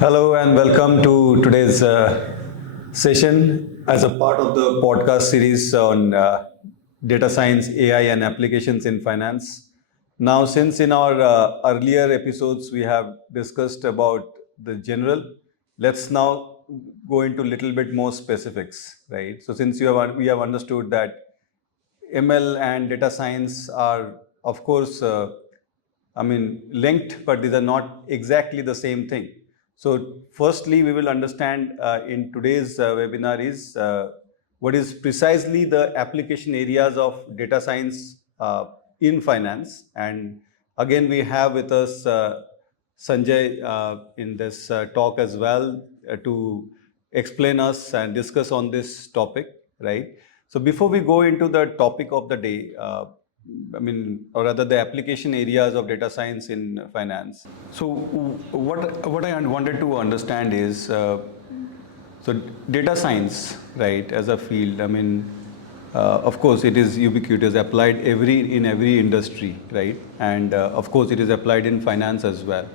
Hello and welcome to today's session as a part of the podcast series on data science, AI, and applications in finance. Now, since in our earlier episodes we have discussed about the general, let's now go into a little bit more specifics, right? So, since we have understood that ML and data science are, of course, linked, but these are not exactly the same thing. So, firstly, we will understand in today's webinar is what is precisely the application areas of data science in finance. And again, we have with us Sanjay in this talk as well to explain us and discuss on this topic, right? So before we go into the topic of the day, or rather the application areas of data science in finance. So what I wanted to understand is, so data science, right, as a field, of course, it is ubiquitous, applied in every industry, right? And of course, it is applied in finance as well.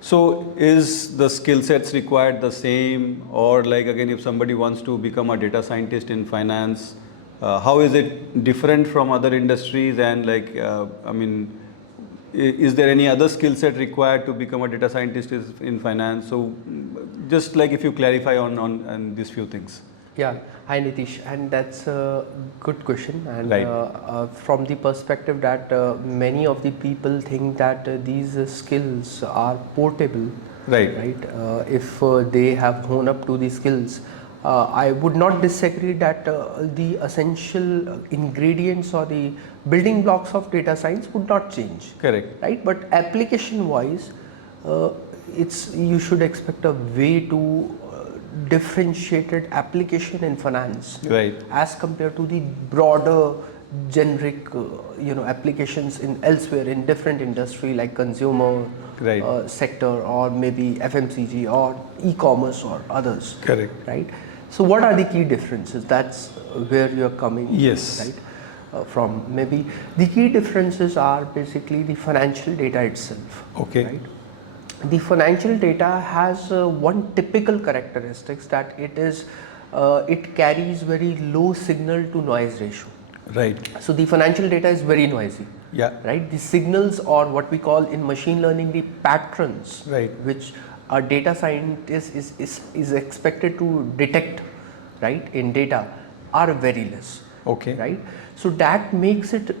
So, is the skill sets required the same, or like again, if somebody wants to become a data scientist in finance, how is it different from other industries? And is there any other skill set required to become a data scientist in finance? So, just like if you clarify on these few things. Yeah, hi Nitish, and that's a good question. And Right. from the perspective that many of the people think that these skills are portable, Right. right? If they have honed up to the skills, I would not disagree that the essential ingredients or the building blocks of data science would not change. Correct. Right? But application-wise, you should expect a way to differentiated application in finance, Right. as compared to the broader generic applications in elsewhere in different industry like consumer Right. sector, or maybe FMCG or e-commerce or others. Correct. Right. So what are the key differences? That's where you're coming. Yes. Right. From maybe the key differences are basically the financial data itself. Okay. Right. The financial data has one typical characteristics, that it carries very low signal to noise ratio. Right. So the financial data is very noisy. Yeah. Right. The signals, or what we call in machine learning the patterns, Right. which a data scientist is expected to detect, right, in data, are very less. Okay. Right. So that makes it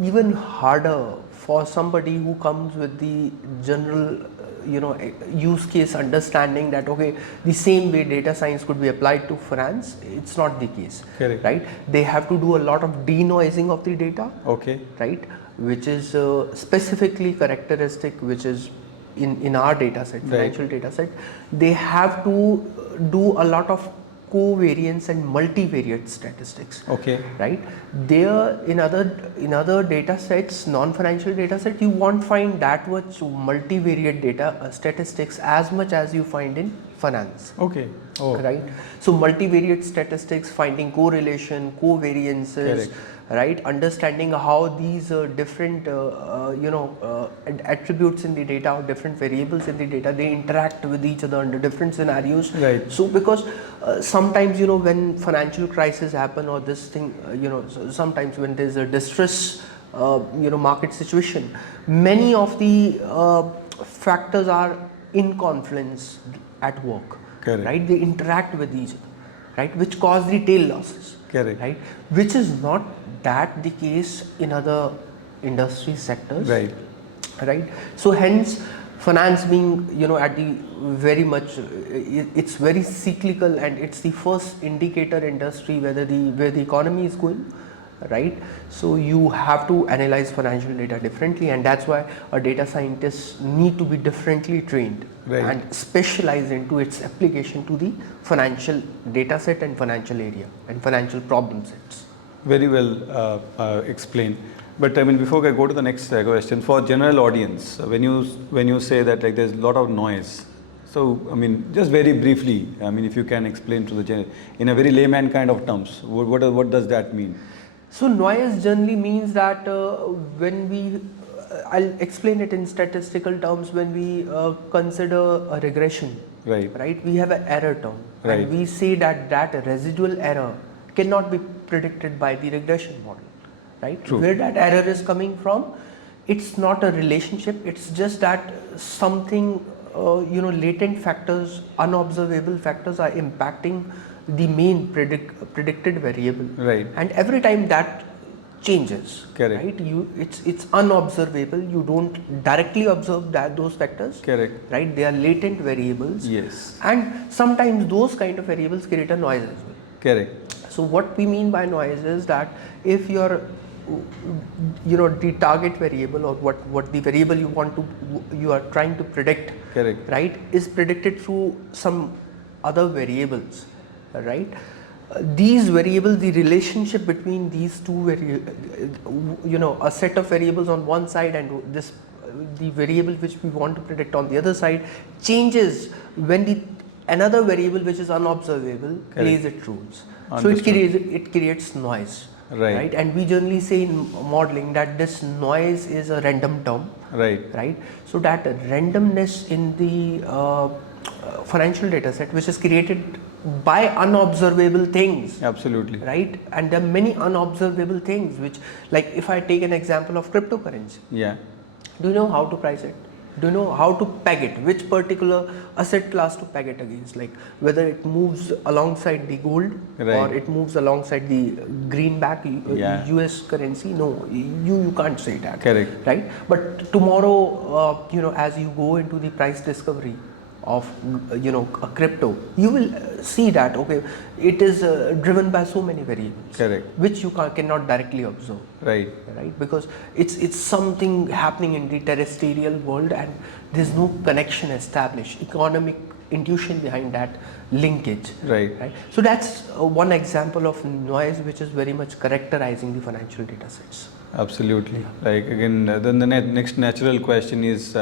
even harder for somebody who comes with the general use case understanding that okay, the same way data science could be applied to finance. It's not the case. Correct. Right. They have to do a lot of denoising of the data. Okay. Right, which is specifically characteristic, which is in our data set, financial Right. data set. They have to do a lot of covariance and multivariate statistics. Okay. Right. There in other data sets, non-financial data set, you won't find that much multivariate data statistics as much as you find in finance. Okay. Oh. Right. So multivariate statistics, finding correlation, covariances. Correct. Right, understanding how these different attributes in the data, or different variables in the data, they interact with each other under different scenarios. Right. So because sometimes when financial crisis happen, or this thing, sometimes when there's a distress market situation, many of the factors are in confluence at work. Correct. Right, they interact with each other, right, which cause the tail losses. Correct. Right, which is not that the case in other industry sectors. Right. Right. So hence, finance being at the very much, it's very cyclical, and it's the first indicator industry where the economy is going. Right. So you have to analyze financial data differently, and that's why a data scientist need to be differently trained. Right. And specialize into its application to the financial data set and financial area and financial problem sets. Very well explained. But before I go to the next question, for general audience, when you say that like there's a lot of noise, so just very briefly, if you can explain to the general in a very layman kind of terms, what does that mean? So noise generally means that when we I'll explain it in statistical terms. When we consider a regression, Right. we have an error term, Right. and we say that residual error cannot be predicted by the regression model, right? True. Where that error is coming from, it's not a relationship. It's just that something, latent factors, unobservable factors are impacting the main predicted variable, Right. and every time that changes, Correct. right? It's unobservable. You don't directly observe those factors, Correct. right? They are latent variables, Yes. and sometimes those kind of variables create a noise as well. Correct. So what we mean by noise is that if your the target variable, or what the variable you are trying to predict, Correct. right, is predicted through some other variables, right? These variables, the relationship between these two a set of variables on one side and the variable which we want to predict on the other side changes when the another variable which is unobservable plays its rules. So it creates noise. Right. And we generally say in modeling that this noise is a random term. Right. So that randomness in the financial data set, which is created by unobservable things. Absolutely. Right. And there are many unobservable things which, like if I take an example of cryptocurrency. Yeah. Do you know how to price it? Do you know how to peg it? Which particular asset class to peg it against? Like whether it moves alongside the gold, Right. or it moves alongside the greenback US currency? No, you can't say that. Correct. Right? But tomorrow, as you go into the price discovery of a crypto, you will see that it is driven by so many variables. Correct. Which you cannot directly observe. Right. Because it's something happening in the terrestrial world, and there's no connection established, economic intuition behind that linkage. Right. So that's one example of noise which is very much characterizing the financial data sets. Absolutely. Like again, then the next natural question is,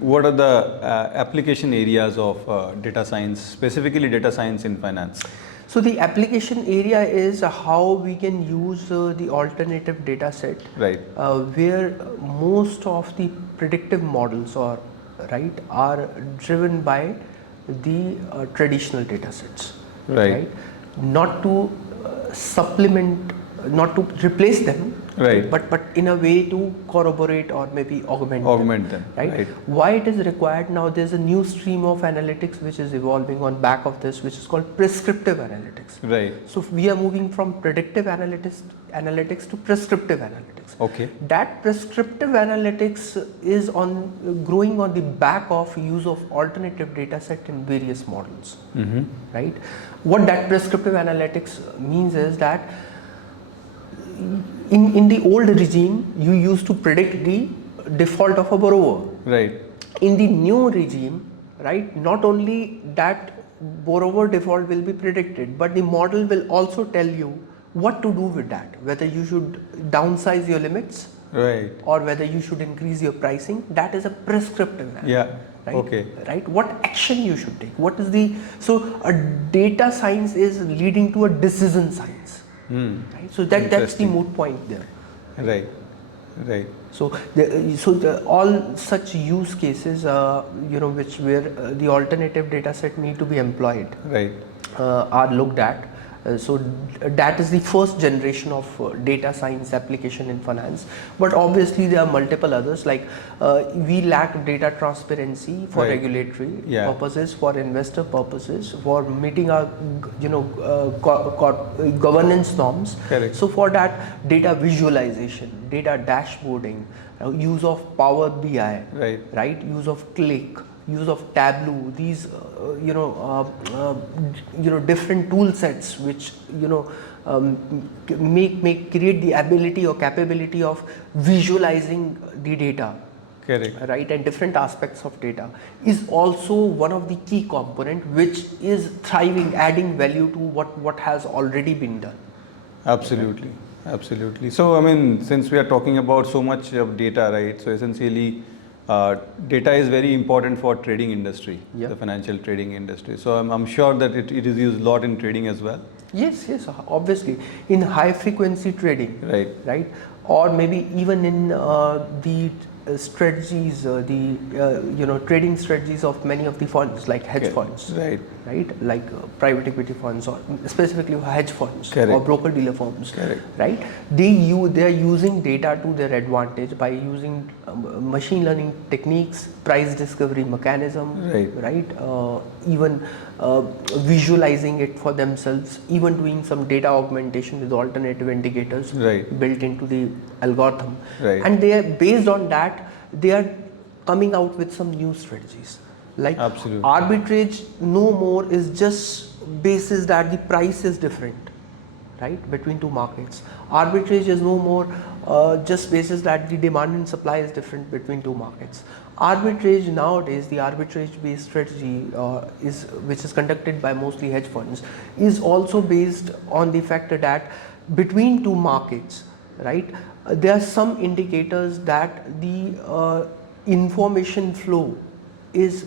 what are the application areas of data science, specifically data science in finance? So the application area is how we can use the alternative data set, Right. where most of the predictive models are driven by the traditional data sets. Right. Not to supplement, not to replace them, Right. but in a way to corroborate or maybe augment them. Right? Why it is required now? There's a new stream of analytics which is evolving on back of this, which is called prescriptive analytics. Right. So we are moving from predictive analytics to prescriptive analytics. Okay. That prescriptive analytics is growing on the back of use of alternative data set in various models. Mm-hmm. Right? What that prescriptive analytics means is that in the old regime, you used to predict the default of a borrower. Right. In the new regime, not only that borrower default will be predicted, but the model will also tell you what to do with that, whether you should downsize your limits, Right. or whether you should increase your pricing. That is a prescriptive analysis. Yeah. Right? Okay. Right? What action you should take? So a data science is leading to a decision science. Right? So that's the moot point there. Right. So all such use cases, where the alternative data set need to be employed, Right. are looked at. So that is the first generation of data science application in finance. But obviously there are multiple others, like we lack data transparency for Right. regulatory Yeah. purposes, for investor purposes, for meeting our governance norms. Correct. So for that, data visualization, data dashboarding, use of Power BI, Right. use of Click, use of Tableau, these different tool sets which create the ability or capability of visualizing the data. Correct. Right, and different aspects of data is also one of the key component which is thriving, adding value to what has already been done. Absolutely. So since we are talking about so much of data, right? So essentially, data is very important for trading industry, Yeah. the financial trading industry. So I'm sure that it is used a lot in trading as well. Yes, obviously. In high frequency trading, Right. or maybe even in the strategies, trading strategies of many of the funds like hedge funds, Right. right? Like private equity funds, or specifically hedge funds, or Correct. broker dealer firms, Correct. right? They are using data to their advantage by using machine learning techniques, price discovery mechanism, Right. even visualizing it for themselves, even doing some data augmentation with alternative indicators Right. built into the algorithm. Right. And they are, based on that, they are coming out with some new strategies. Like Absolutely. arbitrage no more is just basis that the price is different, right, between two markets. Arbitrage is no more just basis that the demand and supply is different between two markets. Arbitrage nowadays, the arbitrage based strategy which is conducted by mostly hedge funds, is also based on the factor that between two markets, right, there are some indicators that the information flow is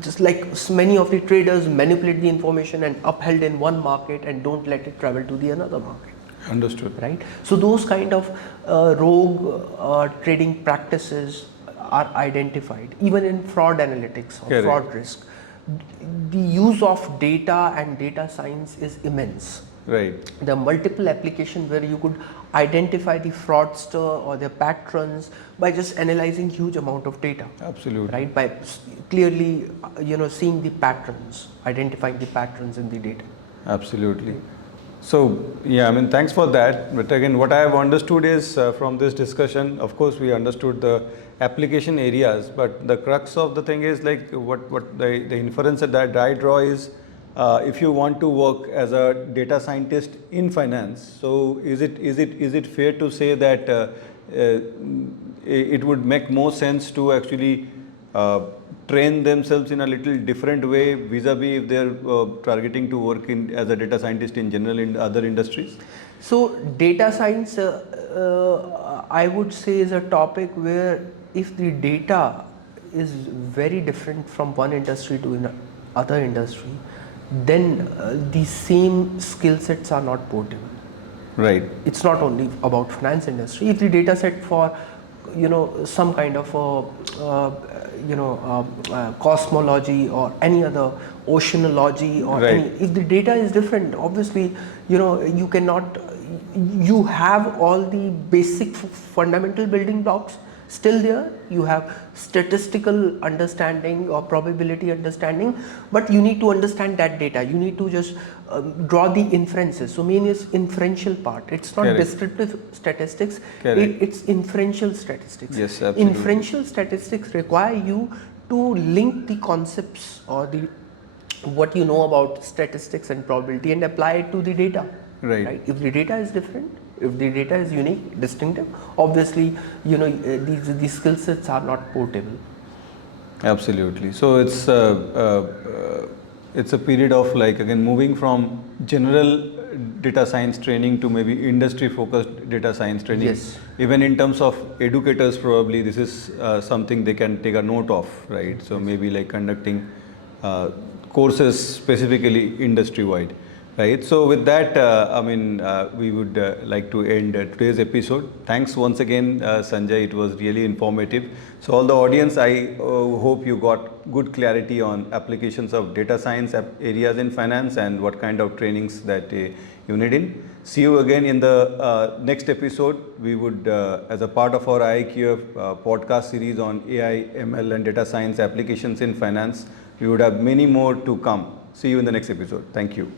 just like many of the traders manipulate the information and upheld in one market and don't let it travel to the another market. Understood. Right. So those kind of rogue trading practices are identified even in fraud analytics or Correct. fraud risk. The use of data and data science is immense. Right. There are multiple applications where you could identify the fraudster or their patrons by just analyzing huge amount of data. Absolutely. Right, by clearly seeing the patterns, identifying the patterns in the data. Absolutely. So, yeah, I mean, thanks for that. But again, what I have understood is from this discussion, of course, we understood the application areas, but the crux of the thing is like what the inference that I draw is if you want to work as a data scientist in finance, so is it fair to say that it would make more sense to actually train themselves in a little different way vis-a-vis if they're targeting to work in as a data scientist in general in other industries? So data science, I would say, is a topic where if the data is very different from one industry to another industry, then the same skill sets are not portable. Right. It's not only about finance industry. If the data set for some kind of cosmology or any other oceanology or Right. if the data is different, obviously you cannot, you have all the basic fundamental building blocks still there, you have statistical understanding or probability understanding, but you need to understand that data, you need to just draw the inferences. So main is inferential part, it's not Correct. descriptive statistics, Correct. it's inferential statistics. Yes, absolutely. Inferential statistics require you to link the concepts or the what you know about statistics and probability and apply it to the data. Right. If the data is different, if the data is unique, distinctive, obviously these skill sets are not portable. Absolutely. So it's a period of like again moving from general data science training to maybe industry focused data science training. Yes. Even in terms of educators, probably this is something they can take a note of, right? So maybe like conducting courses specifically industry wide. Right. So with that, we would like to end today's episode. Thanks once again, Sanjay. It was really informative. So all the audience, I hope you got good clarity on applications of data science areas in finance and what kind of trainings that you need in. See you again in the next episode. We would, as a part of our IIQF podcast series on AI, ML and data science applications in finance, we would have many more to come. See you in the next episode. Thank you.